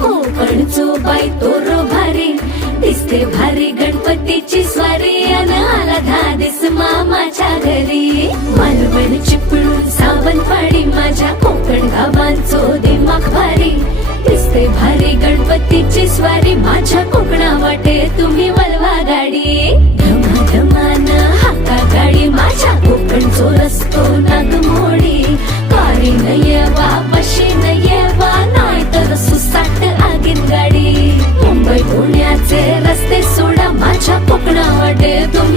कोकणचो बाई तोरो भारी दिसते भारी गणपतीची स्वारी अन आला धादिस मामाच्या घरी मालवण चिपळूण सावंतवाडी माझ्या कोकण गावांचो दिमाग भारी दिसते भारी गणपतीची स्वारी माझ्या कोकणा वाटे तुम्ही वळवा गाडी धमाधमान हाका गाडी माझ्या कोकणचो रस्तो नागमोडी कारी न येवा बशी न येवा नाही तर सुसाट आगीन गाडी मुंबई पुण्याचे रस्ते सोडा माझ्या कोकणा वाटे तुम्ही